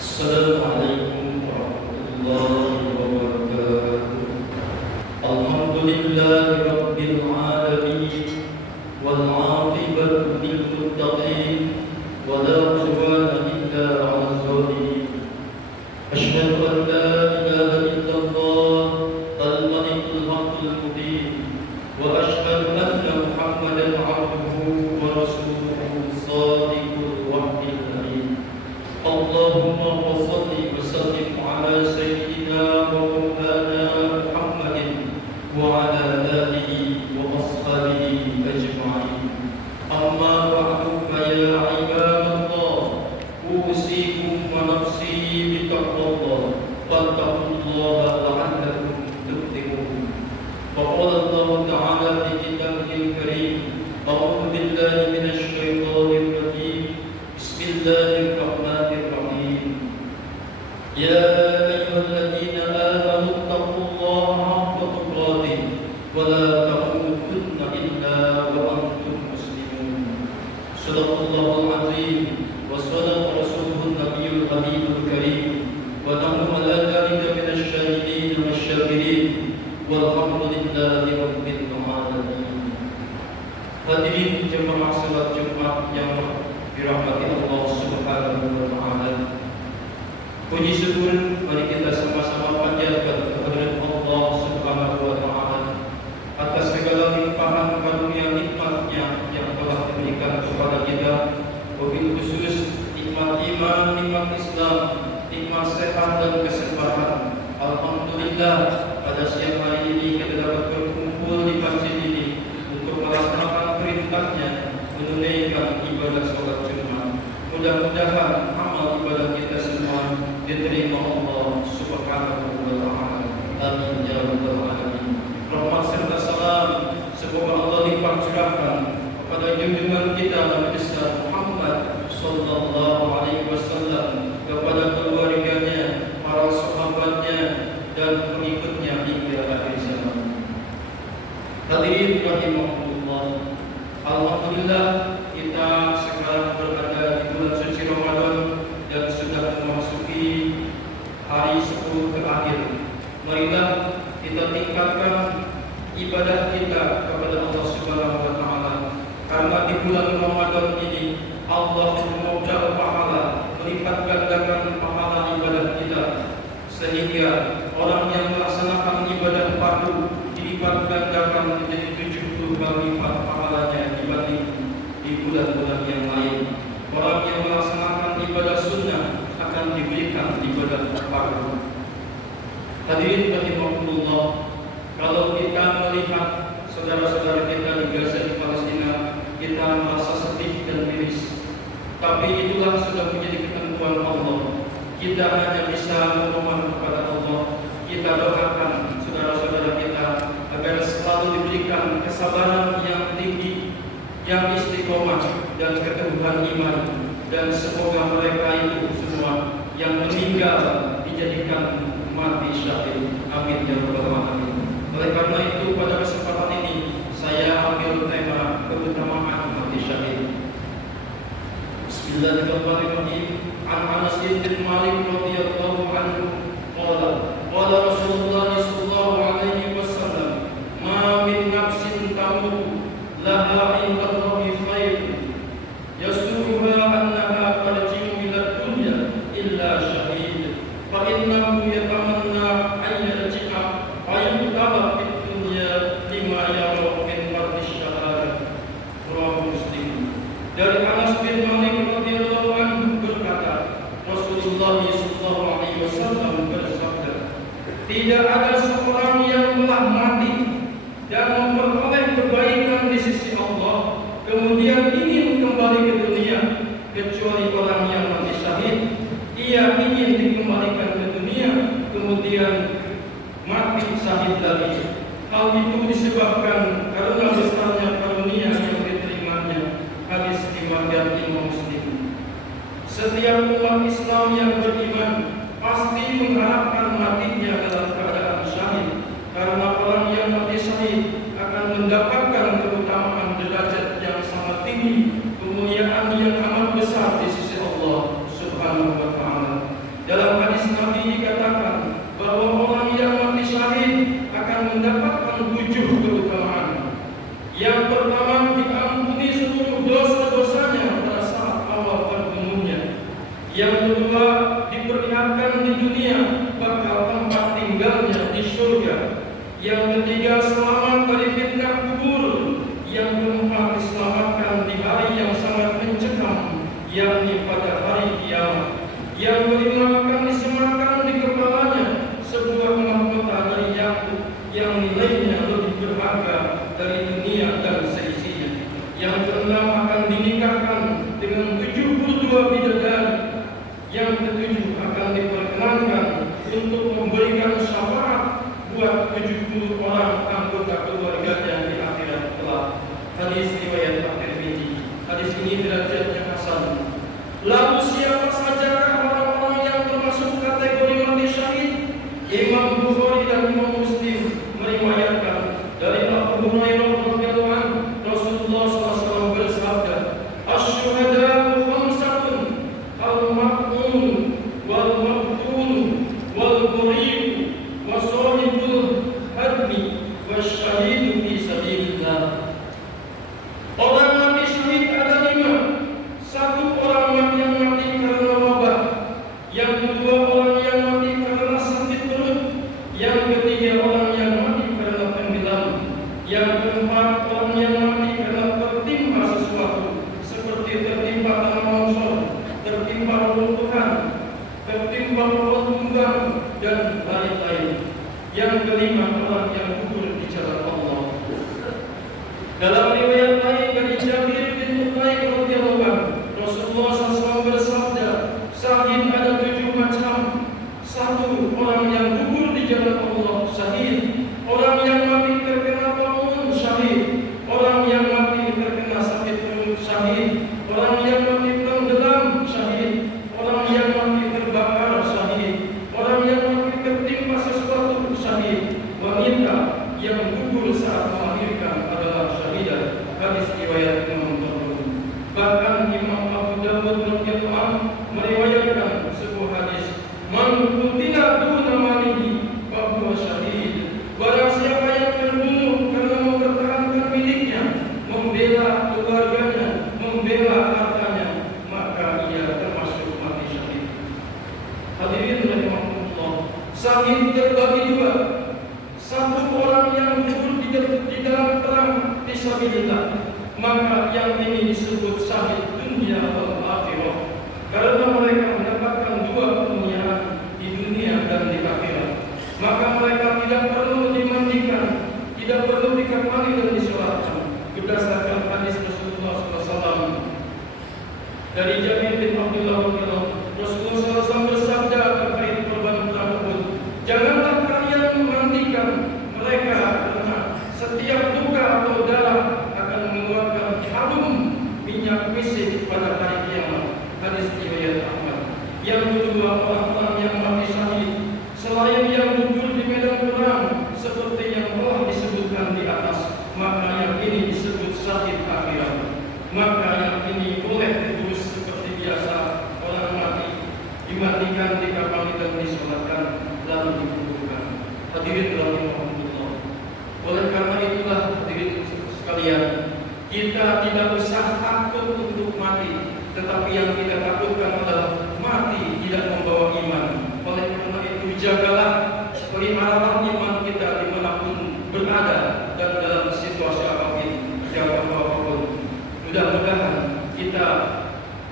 Assalamualaikum warahmatullahi wabarakatuh. Alhamdulillahi rabbil alamin wal 'aqibatu lil muttaqin wa la 'udwana illa 'alal zalimin. Asyhadu an la ilaha illallah al-malikul haqqul mubin wa asyhadu anna Muhammadan 'abduhu wa rasuluhu shadiqul wa'dil amin. Allahumma salli wa sallim ala sayyidina wa maulana Muhammadin wa ala alihi wa ashabihi ajma'in. Amma ba'du fa ya ibadallah, usikum wa nafsi bi taqwallah fattaqullaha la'allakum tuflihun. Wa qala Allah ta'ala fi kitabihil karim, a'udzu billahi minasy syaithanir rajim. Bismillahirrahmanirrahim. Ya ayyuhalladzina amanu taqullaha haqqa tuqatih wa la tamutunna illa wa antum muslimun. Shadaqallahul azim wa shadaqa rasuluhun nabiyyul habibul karim wa nahnu ala dzalika minasy syahidin wasyakirin walhamdulillahi rabbil alamin. Hadirin jemaah salat Jumat yang dirahmati Allah Subhanahu wa taala. Puji syukur mari kita sama-sama panjatkan kehadirat Allah Subhanahu wa taala atas segala limpahan karunia nikmat-Nya yang telah diberikan kepada kita, wabil khusus nikmat iman, nikmat Islam, nikmat sehat dan kesembahan. Alhamdulillah, pada siang hari ini kita dapat berkumpul di masjid ini untuk melaksanakan perintah-Nya, menunaikan ibadah sholat Jumat. Mudah-mudahan amal ibadah kita semua diterima Allah Subhanahu wa taala. Amin ya rabbal alamin. Rahmat serta salam semoga Allah limpahkan kepada junjungan kita Nabi besar Muhammad sallallahu alaihi wasallam, kepada keluarganya, para sahabatnya dan pengikutnya hingga akhir zaman. Hadirin rahimahullah, alhamdulillah kita sekarang berada di bulan suci Ramadan dan sudah memasuki hari 10 terakhir. Marilah kita tingkatkan ibadah kita kepada Allah Subhanahu wa taala, karena di bulan Ramadan ini Allah memohon pahala, melipat gandakan pahala ibadah kita, sehingga orang yang melaksanakan ibadah fardu dilipat gandakan menjadi 70 kali lipat pahalanya dibanding di bulan-bulan yang lain. Orang yang melaksanakan ibadah sunnah akan diberikan ibadah fardu. Hadirin rahimahullah, kalau kita melihat saudara-saudara kita di Gaza, di Palestina, kita merasa sedih dan miris. Tapi itulah sudah menjadi ketentuan Allah. Kita hanya bisa memohon kepada Allah. Kita doakan saudara-saudara kita agar selalu diberikan kesabaran yang tinggi, yang istiqomah dan keteguhan iman, dan semoga mereka itu semua yang meninggal dijadikan mati syahid. Amin ya rabbal alamin. Oleh karena itu pada kesempatan ini saya ambil tema keutamaan mati syahid. Bismillahirrahmanirrahim. An Anas bin Malik radhiyallahu anhu qala Rasulullah sallallahu alaihi wasallam, ma min nafsin tamut laha 'inda Rabbi khair yasuruha annaha tarji'u ila dunya illa syahid fa innahu yatamanna an yarji'a wa yutaba fid dunya lima yara min fardhi syahadah. Rawahu Muslim. Dari Anas bin Malik radhiyallahu anhu berkata, Rasulullah sallallahu alaihi wasallam bersabda, tidak ada seorang yang telah mati dan memperoleh kebaikan di sisi Allah kemudian ingin kembali ke dunia, kecuali orang yang mati syahid. Ia ingin dikembalikan ke dunia kemudian mati syahid lagi. Hal itu disebabkan karena besarnya karunia yang diterimanya. Hadis riwayat Imam Muslim. Setiap umat Islam yang beriman pasti mengharapkan matinya dalam keadaan syahid, karena orang yang mati syahid akan mendapatkan keutamaan derajat yang sangat tinggi, kemuliaan yang amat besar di sisi Allah Subhanahu wa taala. Yang kedua, diperlihatkan di dunia bakal tempat tinggalnya di surga. Yang ketiga, selamat dari fitnah kubur. Yang keempat, diselamatkan di hari yang sangat mencekam, yakni pada hari kiamat. Yang kelima, akan disematkan di kepalanya sebuah mahkota dari yakut yang nilainya lebih berharga dari dunia dan seisinya. Yang keenam, akan dinikahkan dengan 72 bidadari. Yang ketujuh, akan diperkenankan untuk memberikan syafaat buat 70 orang anggota keluarganya di akhirat kelak. Hadis riwayat At-Tirmidzi. Hadis ini derajatnya hasan. Lalu siapa saja orang-orang yang termasuk kategori mati syahid? Imam Bukhari dan Imam Muslim meriwayatkan dari Abu Hurairah radhiyallahu anhu, Rasulullah SAW bersabda, "Asy-syuhada'u khamsatun, al-maq'un wal maqtul wal gharib wa shahidul hadmi wasyahidu fi sabilillah." Orang mati syahid ada 5. Satu, orang yang mati karena wabah. Yang kedua, orang yang mati karena sakit perut. Yang ketiga, orang yang mati karena tenggelam. Yang keempat, orang yang mati karena tertimpa sesuatu, seperti tertimpa tanah longsor, tertimpa runtuhan, tertimpa pohon tumbang, dan lain-lain. Yang kelima, orang yang gugur di jalan Allah. Dalam riwayat lain dari Jabir bin Mut'im radhiyallahu anhu, Rasulullah SAW bersabda, syahid ada 7 macam. 1, orang yang gugur di jalan Allah, syahid. Orang yang mati terkena taun, syahid. Orang yang mati terkena sakit perut, syahid. Orang yang mati tenggelam, syahid. Orang yang mati terbakar, syahid. Orang yang mati tertimpa sesuatu, syahid. Wanita yang gugur saat melahirkan adalah syahidah. Hadis riwayat Imam Tirmidzi. Bahkan Imam Abu Dawud radhiyallahu anhu meriwayatkan sebuah hadis, "Man qutina duna malihi fa huwa syahid." Barang siapa yang terbunuh karena mempertahankan miliknya, membela keluarganya, membela hartanya, maka ia termasuk mati syahid. Hadirin rahimakumullah, syahid terbagi 2. Satu, orang yang gugur di dalam perang fisabilillah, maka yang ini disebut syahid dunia wal akhirah, karena mereka mendapatkan 2 kemuliaan di dunia dan di akhirat. Maka mereka tidak perlu dimandikan, tidak perlu dikafani dan disolatkan, berdasarkan hadis Rasulullah SAW. Dari Jabir bin Abdullah radhiyallahu anhu, Rasulullah SAW bersabda terkait korban perang Uhud, "Janganlah kalian memandikan mereka, karena setiap luka atau darah akan mengeluarkan harum minyak misik pada hari kiamat." Hadis riwayat Ahmad. Yang kedua, orang-orang yang mati syahid selain yang gugur di medan perang seperti yang telah disebutkan di atas, maka yang ini disebut syahid akhirat. Maka yang ini boleh diurus seperti biasa orang mati, dimandikan, dikafani dan disolatkan, lalu dikuburkan. Hadirin rahimahumullah. Oleh karena itulah hadirin sekalian, kita tidak usah takut untuk mati, tetapi yang kita takutkan adalah mati tidak membawa iman. Oleh karena itu, jagalah, peliharalah iman kita dimanapun berada dan dalam situasi apapun, apapun. Mudah-mudahan kita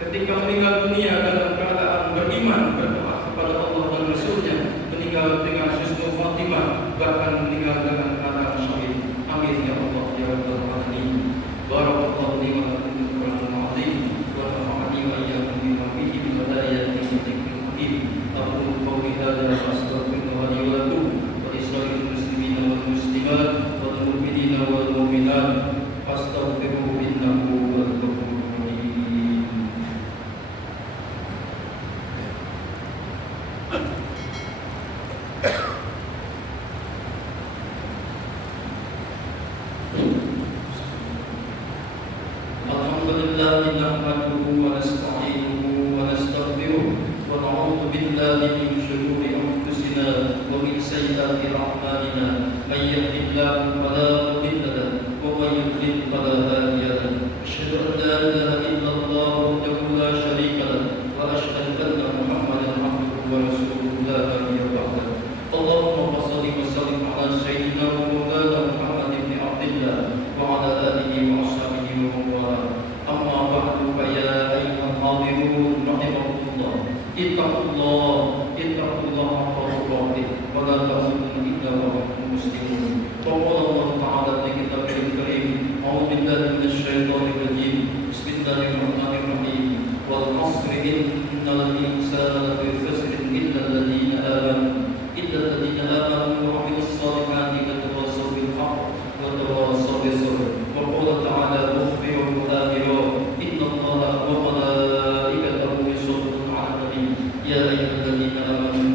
ketika meninggal dunia dalam keadaan beriman, berdoa kepada Allah dan Rasulnya, meninggal dengan husnul khatimah, bahkan meninggal dengan keadaan syahid. Amin ya Allah ya rabbal alamin. Barakallahu li wa lakum fil Qur'anil azim wa nafa'ani wa iyyakum bima fihi min hidayati dzikril hakim. Aqulu qawli hadza wa astaghfirullaha li wa lakum wa li sa'iril muslimina wal muslimat wal mu'minina wal mu'minat fastaghfiruhu innahu huwal ghafurur rahim. Alhamdulillah nahmaduhu wa nasta'inuhu wa nastaghfiruh wa na'udzu billahi min shururi anfusina wa min sayyiati a'malina. May yahdihillahu fala mudilla lahu wa may yudlil fala hadiya lahu. Asyhadu an la ilaha illallah wahdahu la syarika lahu wa asyhadu anna اتقوا الله حق تقاته ولا تموتن إلا وأنتم مسلمون. وقال الله تعالى في كتابه الكريم: أعوذ بالله من الشيطان الرجيم. بسم الله الرحمن الرحيم. والعصر إن الإنسان لفي خسر إلا الذين آمنوا وعملوا الصالحات وتواصوا بالحق وتواصوا بالصبر. وقال تعالى مخبرا وآمرا: إن الله وملائكته يصلون على النبي يا أيها الذين آمنوا